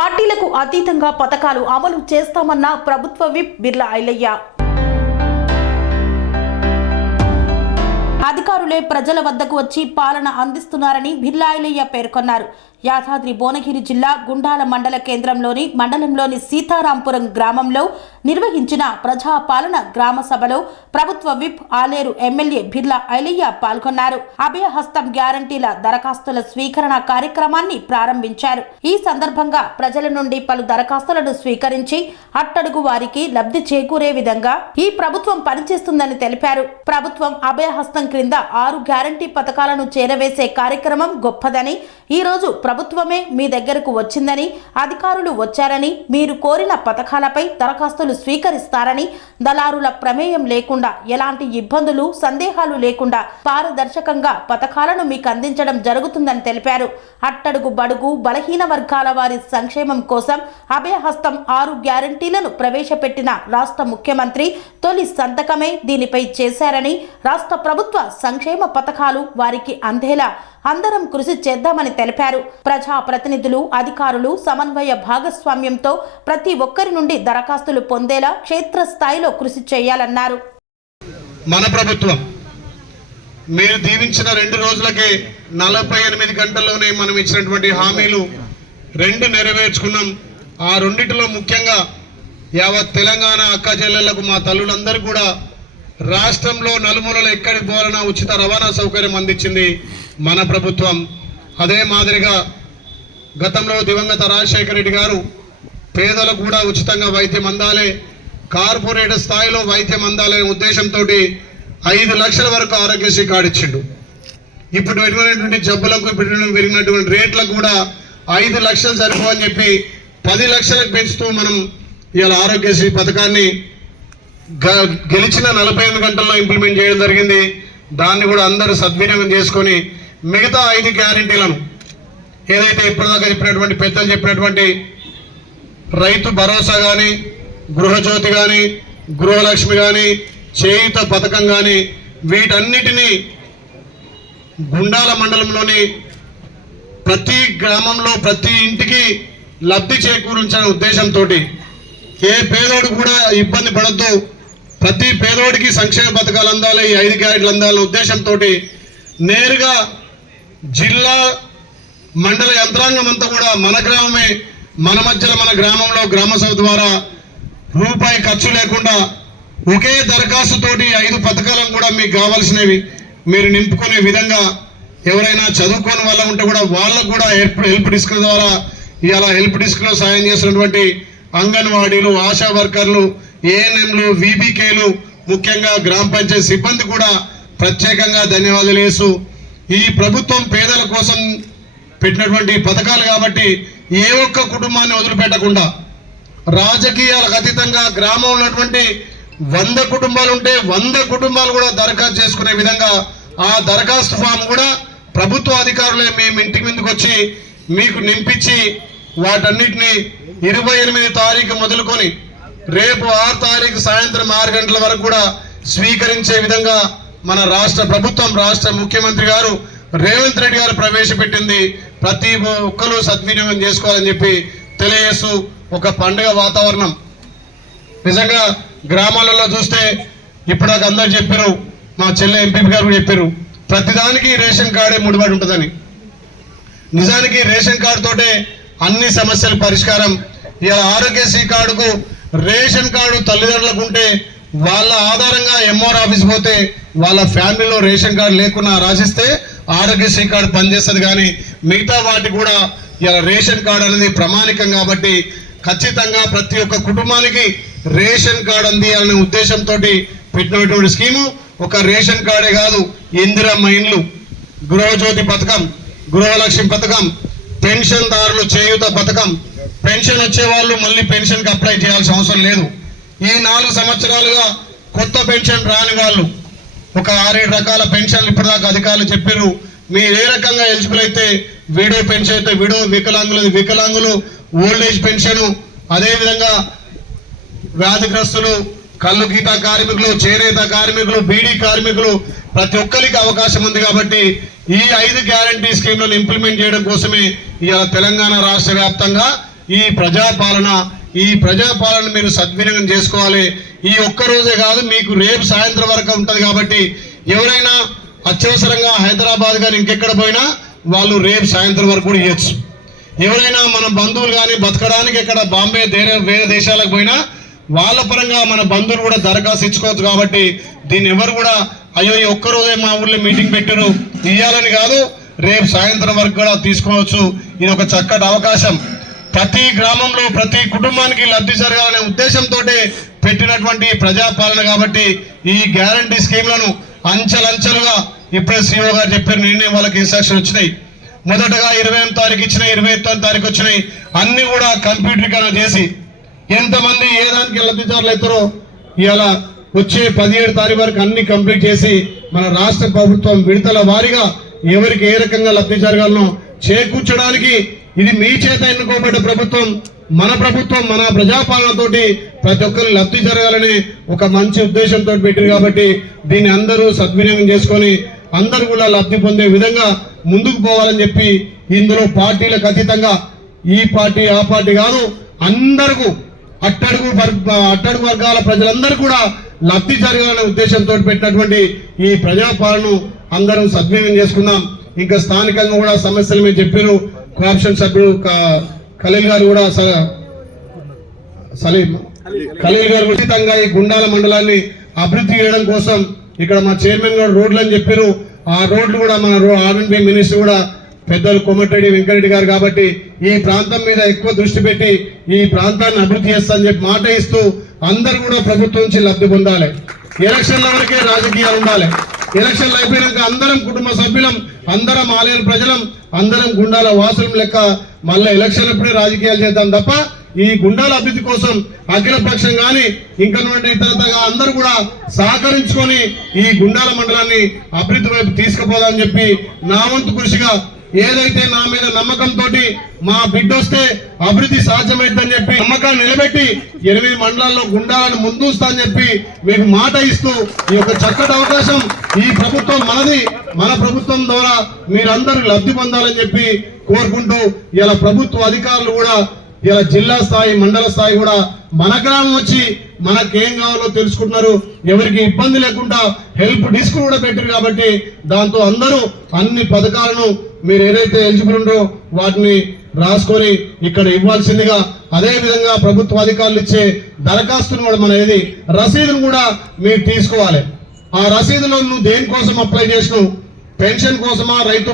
పార్టీలకు అతీతంగా పథకాలు అమలు చేస్తామన్న ప్రభుత్వ విప్ బిర్లా ఐలయ్య. అధికారులే ప్రజల వద్దకు వచ్చి పాలన అందిస్తున్నారని బిర్లా ఐలయ్య పేర్కొన్నారు. యాదాద్రి భువనగిరి జిల్లా గుండాల మండల కేంద్రంలోని మండలంలోని సీతారాంపురం గ్రామంలో నిర్వహించిన ప్రజాపాలన గ్రామ సభలో ప్రభుత్వ విప్ ఆలేరు ఎమ్మెల్యే బిర్లా ఐలయ్య పాల్గొన్నారు. అభయహస్తం గ్యారంటీల దరఖాస్తుల స్వీకరణ కార్యక్రమాన్ని ప్రారంభించారు. ఈ సందర్భంగా ప్రజల నుండి పలు దరఖాస్తులను స్వీకరించి అట్టడుగు వారికి లబ్ధి చేకూరే విధంగా ఈ ప్రభుత్వం పనిచేస్తుందని తెలిపారు. ప్రభుత్వం అభయహస్తం క్రింద 6 గ్యారంటీ పథకాలను చేరవేసే కార్యక్రమం గొప్పదని, ఈ రోజు ప్రభుత్వమే మీ దగ్గరకు వచ్చిందని, అధికారులు వచ్చారని, మీరు కోరిన పథకాలపై దరఖాస్తులు స్వీకరిస్తారని, దళారుల ప్రమేయం లేకుండా, ఎలాంటి ఇబ్బందులు సందేహాలు లేకుండా పారదర్శకంగా పథకాలను మీకు అందించడం జరుగుతుందని తెలిపారు. అట్టడుగు బడుగు బలహీన వర్గాల వారి సంక్షేమం కోసం అభయహస్తం 6 గ్యారంటీలను ప్రవేశపెట్టిన రాష్ట్ర ముఖ్యమంత్రి తొలి సంతకమే దీనిపై చేశారని, రాష్ట్ర ప్రభుత్వ సంక్షేమ పథకాలు వారికి అందేలా అందరం కృషి చేద్దామని తెలిపారు. ప్రజా ప్రతినిధులు, అధికారులు సమన్వయ భాగస్వామ్యంతో ప్రతి ఒక్కరి నుండి దరఖాస్తులు పొందేలా క్షేత్రస్థాయిలో కృషి చేయాలన్నారు. మన ప్రభుత్వం మీరు దీవించిన 2 రోజులకే 48 గంటల్లోనే మనం ఇచ్చినటువంటి హామీలు 2 నెరవేర్చుకున్నాం. ఆ రెండిటిలో ముఖ్యంగా యావత్ తెలంగాణ అక్క చెల్లెళ్లకు, మా తల్లులందరూ కూడా రాష్ట్రంలో నలుమూలలో ఎక్కడికి పోవాలన్నా ఉచిత రవాణా సౌకర్యం అందించింది మన ప్రభుత్వం. అదే మాదిరిగా గతంలో దివంగత రాజశేఖర రెడ్డి గారు పేదలకు కూడా ఉచితంగా వైద్యం అందాలి, కార్పొరేట్ స్థాయిలో వైద్యం అందాలనే ఉద్దేశంతో 5 లక్షల వరకు ఆరోగ్యశ్రీ కార్డు ఇచ్చిండు. ఇప్పుడు పెరిగినటువంటి జబ్బులకు, ఇప్పుడు పెరిగినటువంటి రేట్లకు కూడా 5 లక్షలు సరిపోని చెప్పి 10 లక్షలకు పెంచుతూ మనం ఇవాళ ఆరోగ్యశ్రీ పథకాన్ని గెలిచిన 45 గంటల్లో ఇంప్లిమెంట్ చేయడం జరిగింది. దాన్ని కూడా అందరూ సద్వినియోగం చేసుకొని మిగతా 5 గ్యారెంటీలను ఏదైతే ఇప్పటిదాకా చెప్పినటువంటి పెద్దలు చెప్పినటువంటి రైతు భరోసా కానీ, గృహజ్యోతి కానీ, గృహలక్ష్మి కానీ, చేయుత పథకం కానీ, వీటన్నిటినీ గుండాల మండలంలోని ప్రతి గ్రామంలో ప్రతి ఇంటికి లబ్ధి చేకూరించిన ఉద్దేశంతో ఏ పేదోడు కూడా ఇబ్బంది పడద్దు, ప్రతి పేదోడికి సంక్షేమ పథకాలు అందాలి, ఈ 5 గ్యారెంటీలు అందాలనే ఉద్దేశంతో నేరుగా జిల్లా మండల యంత్రాంగం అంతా కూడా మన గ్రామమే, మన మధ్యలో మన గ్రామంలో గ్రామసభ ద్వారా రూపాయి ఖర్చు లేకుండా ఒకే దరఖాస్తుతోటి 5 పథకాలను కూడా మీకు కావాల్సినవి మీరు నింపుకునే విధంగా, ఎవరైనా చదువుకోని వాళ్ళ ఉంటే కూడా వాళ్ళకు కూడా హెల్ప్ డెస్క్ ద్వారా ఇవాళ హెల్ప్ డెస్క్లో సాయం చేసినటువంటి అంగన్వాడీలు, ఆశా వర్కర్లు, ఏఎన్ఎంలు, వీబీకేలు, ముఖ్యంగా గ్రామ పంచాయతీ సిబ్బంది కూడా ప్రత్యేకంగా ధన్యవాదాలు వేస్తూ, ఈ ప్రభుత్వం పేదల కోసం పెట్టినటువంటి పథకాలు కాబట్టి ఏ ఒక్క కుటుంబాన్ని వదిలిపెట్టకుండా రాజకీయాలకు అతీతంగా గ్రామంలో ఉన్నటువంటి 100 కుటుంబాలు ఉంటే 100 కుటుంబాలు కూడా దరఖాస్తు చేసుకునే విధంగా ఆ దరఖాస్తు ఫామ్ కూడా ప్రభుత్వ అధికారులే మేము ఇంటి ముందుకు వచ్చి మీకు నింపించి వాటన్నిటిని 28 తారీఖు మొదలుకొని రేపు 6 తారీఖు సాయంత్రం 6 గంటల వరకు కూడా స్వీకరించే విధంగా మన రాష్ట్ర ప్రభుత్వం, రాష్ట్ర ముఖ్యమంత్రి గారు రేవంత్ రెడ్డి గారు ప్రవేశపెట్టింది. ప్రతి ఒక్కరూ సద్వినియోగం చేసుకోవాలని చెప్పి తెలియజేస్తూ, ఒక పండుగ వాతావరణం నిజంగా గ్రామాలలో చూస్తే ఇప్పుడు అందరూ చెప్పారు, మా చెల్లె ఎంపీ గారు చెప్పారు, ప్రతిదానికి రేషన్ కార్డే ముడిపడి ఉంటుందని. నిజానికి రేషన్ కార్డు తోటే అన్ని సమస్యల పరిష్కారం. ఇలా ఆరోగ్యశ్రీ కార్డుకు రేషన్ కార్డు తల్లిదండ్రులకు ఉంటే వాళ్ళ ఆధారంగా ఎంఆర్ ఆఫీస్ పోతే వాళ్ళ ఫ్యామిలీలో రేషన్ కార్డు లేకున్నా రాసిస్తే ఆరోగ్యశ్రీ కార్డు పనిచేస్తుంది. కానీ మిగతా వాటి కూడా ఇలా రేషన్ కార్డు అనేది ప్రామాణికం కాబట్టి ఖచ్చితంగా ప్రతి ఒక్క కుటుంబానికి రేషన్ కార్డు అందియాలనే ఉద్దేశంతో పెట్టినటువంటి స్కీము ఒక రేషన్ కార్డే కాదు, ఇందిరమ్మ ఇండ్లు, గృహజ్యోతి పథకం, గృహలక్ష్మి పథకం, పెన్షన్దారులు చేయూత పథకం, పెన్షన్ వచ్చే వాళ్ళు మళ్ళీ పెన్షన్కి అప్లై చేయాల్సిన అవసరం లేదు. ఈ 4 సంవత్సరాలుగా కొత్త పెన్షన్ రాని వాళ్ళు ఒక 6-7 రకాల పెన్షన్లు ఇప్పటిదాకా అధికారులు చెప్పారు. మీరు ఏ రకంగా ఎలిజిబుల్ అయితే వీడో పెన్షన్ అయితే వీడో, వికలాంగులు ఓల్డ్ ఏజ్ పెన్షన్, అదేవిధంగా వ్యాధిగ్రస్తులు, కళ్ళు గీత కార్మికులు, చేనేత కార్మికులు, బీడీ కార్మికులు ప్రతి ఒక్కరికి అవకాశం ఉంది. కాబట్టి ఈ 5 గ్యారంటీ స్కీమ్లను ఇంప్లిమెంట్ చేయడం కోసమే ఇవాళ తెలంగాణ రాష్ట్ర వ్యాప్తంగా ఈ ప్రజాపాలన మీరు సద్వినియోగం చేసుకోవాలి. ఈ ఒక్క రోజే కాదు, మీకు రేపు సాయంత్రం వరకు ఉంటుంది కాబట్టి ఎవరైనా అత్యవసరంగా హైదరాబాద్ కానీ ఇంకెక్కడ పోయినా వాళ్ళు రేపు సాయంత్రం వరకు కూడా ఇవ్వచ్చు. ఎవరైనా మన బంధువులు కానీ బతకడానికి ఎక్కడ బాంబే వేరే దేశాలకు పోయినా వాళ్ళ పరంగా మన బంధువులు కూడా దరఖాస్తు ఇచ్చుకోవచ్చు. కాబట్టి దీన్ని ఎవరు కూడా అయ్యో ఈ ఒక్కరోజే మా ఊళ్ళో మీటింగ్ పెట్టారు ఇవ్వాలని కాదు, రేపు సాయంత్రం వరకు కూడా తీసుకోవచ్చు. ఇది ఒక చక్కటి అవకాశం. ప్రతి గ్రామంలో ప్రతి కుటుంబానికి లబ్ధి జరగాలనే ఉద్దేశంతో పెట్టినటువంటి ప్రజాపాలన కాబట్టి ఈ గ్యారంటీ స్కీమ్లను అంచెలంచెలుగా ఇప్పుడే CEO గారు చెప్పారు, నిన్నే వాళ్ళకి ఇన్స్ట్రక్షన్ వచ్చినాయి. మొదటగా 28వ తారీఖు ఇచ్చినాయి, 29వ తారీఖు వచ్చినాయి. అన్ని కూడా కంప్యూటరీకరణ చేసి ఎంతమంది ఏ దానికి లబ్ధిదారులు అవుతారో ఇవాళ వచ్చే 17వ తారీఖు వరకు అన్ని కంప్లీట్ చేసి మన రాష్ట్ర ప్రభుత్వం విడతల వారీగా ఎవరికి ఏ రకంగా లబ్ధి జరగాలనో చేకూర్చడానికి ఇది మీ చేత ఎన్నుకోబడ్డ ప్రభుత్వం, మన ప్రజాపాలనతోటి ప్రతి ఒక్కరు లబ్ధి జరగాలని ఒక మంచి ఉద్దేశంతో పెట్టారు. కాబట్టి దీన్ని అందరూ సద్వినియోగం చేసుకొని అందరూ కూడా లబ్ధి పొందే విధంగా ముందుకు పోవాలని చెప్పి ఇందులో పార్టీలకు అతీతంగా ఈ పార్టీ ఆ పార్టీ కాదు, అందరికీ అట్టడుగు వర్గాల ప్రజలందరూ కూడా లబ్ధి జరగాలనే ఉద్దేశంతో పెట్టినటువంటి ఈ ప్రజాపాలనను అందరం సద్వినియోగం చేసుకుందాం. ఇంకా స్థానికంగా కూడా సమస్యలు మీరు చెప్పారు. కోఆప్షన్ సభ్యుడు ఖలీల్ గారు కూడా ఖలీల్ గారు ఉచితంగా ఈ గుండాల మండలాన్ని అభివృద్ధి చేయడం కోసం ఇక్కడ మా చైర్మన్ గారు రోడ్లు అని చెప్పారు. ఆ రోడ్లు కూడా మన R&B మినిస్టర్ కూడా పెద్దలు కోమటిరెడ్డి వెంకరెడ్డి గారు కాబట్టి ఈ ప్రాంతం మీద ఎక్కువ దృష్టి పెట్టి ఈ ప్రాంతాన్ని అభివృద్ధి చేస్తానని చెప్పి మాట ఇస్తూ అందరూ కూడా ప్రభుత్వం నుంచి లబ్ధి పొందాలి. ఎలక్షన్ల వరకే రాజకీయాలు ఉండాలి. ఎలక్షన్లు అయిపోయినాక అందరం కుటుంబ సభ్యులం, అందరం ఆలయాల ప్రజలం, అందరం గుండాల వాసులం లెక్క మళ్ళీ ఎలక్షన్ అప్పుడే రాజకీయాలు చేద్దాం తప్ప ఈ గుండాల అభివృద్ధి కోసం అఖిల పక్షం కానీ ఇంకా ఇతరతగా అందరూ కూడా సహకరించుకొని ఈ గుండాల మండలాన్ని అభివృద్ధి వైపు తీసుకుపోదామని చెప్పి నా వంతు కృషిగా ఏదైతే నా మీద నమ్మకంతో మా బిడ్డ వస్తే అభివృద్ధి సాధ్యమైందని చెప్పి నమ్మకాన్ని నిలబెట్టి 8 మండలాల్లో గుండాలను ముందుస్తా అని చెప్పి మీకు మాట ఇస్తూ ఈ యొక్క చక్కటి అవకాశం ఈ ప్రభుత్వం మనది, మన ప్రభుత్వం ద్వారా మీరందరూ లబ్ధి పొందాలని చెప్పి కోరుకుంటూ ఇలా ప్రభుత్వ అధికారులు కూడా ఇలా జిల్లా స్థాయి మండల స్థాయి కూడా మన గ్రామం వచ్చి మనకేం కావాలో తెలుసుకుంటున్నారు. ఎవరికి ఇబ్బంది లేకుండా హెల్ప్ డిస్క్ కూడా పెట్టారు. కాబట్టి దాంతో అందరూ అన్ని పథకాలను మీరు ఏదైతే ఎలిజిబుల్ ఉండో వాటిని రాసుకొని ఇక్కడ ఇవ్వాల్సిందిగా, అదే విధంగా ప్రభుత్వ అధికారులు ఇచ్చే దరఖాస్తును కూడా మన ఏది రసీదును కూడా మీరు తీసుకోవాలి. ఆ రసీదులో నువ్వు దేనికోసం అప్లై చేసినావు, పెన్షన్ కోసమా, రైతు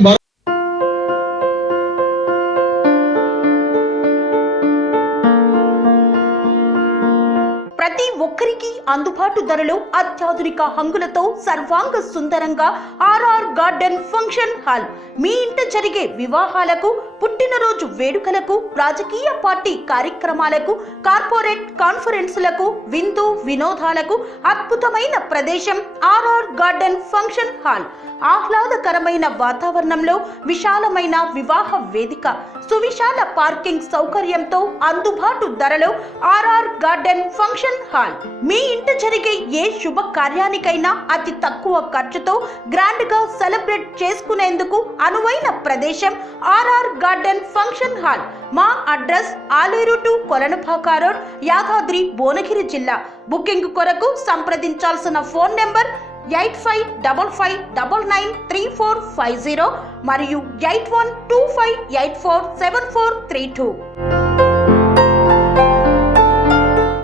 ప్రతి ఒక్కరికి అందుబాటు ధరలో అత్యాధునిక హంగులతో సర్వాంగ సుందరంగా ఆర్ఆర్ గార్డెన్ ఫంక్షన్ హాల్ మీ ఇంట జరిగే వివాహాలకు, పుట్టినరోజు వేడుకలకు, రాజకీయ పార్టీ కార్యక్రమాలకు, కార్పొరేట్ కాన్ఫరెన్సులకు, విందు వినోదాలకు అద్భుతమైన ప్రదేశం ఆర్ఆర్ గార్డెన్ ఫంక్షన్ హాల్. ఆహ్లాదకరమైన వాతావరణంలో విశాలమైన వివాహ వేదిక, సువిశాల పార్కింగ్ సౌకర్యంతో అందుబాటు ధరలో ఆర్ఆర్ గార్డెన్ ఫంక్షన్ హాల్. మీ ఇంట జరిగే ఏ శుభ కార్యానికైనా అతి తక్కువ ఖర్చుతో గ్రాండ్ గా సెలబ్రేట్ చేసుకునేందుకు అనువైన ప్రదేశం ఆర్ఆర్ గార్డెన్ ఫంక్షన్ హాల్. మా address Aler to Kolanupaka road, Yadadri Bhuvanagiri జిల్లా. బుకింగ్ కొరకు సంప్రదించాల్సిన ఫోన్ నెంబర్ 8555993450 మరియు 8125847432.